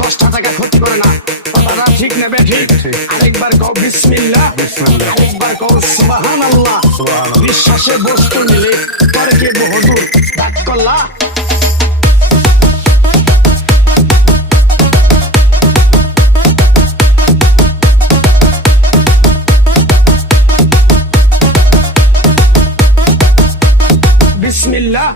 10টা টাকা ক্ষতি করে না। কথাটা ঠিক নেবে ঠিক। আরেকবার কও বিসমিল্লাহ, আরেকবার কও সুবহানাল্লাহ। বিশ্বাসে বস্তু নিলে তর্কে বহুদূর ডাক করলা। বিসমিল্লাহ।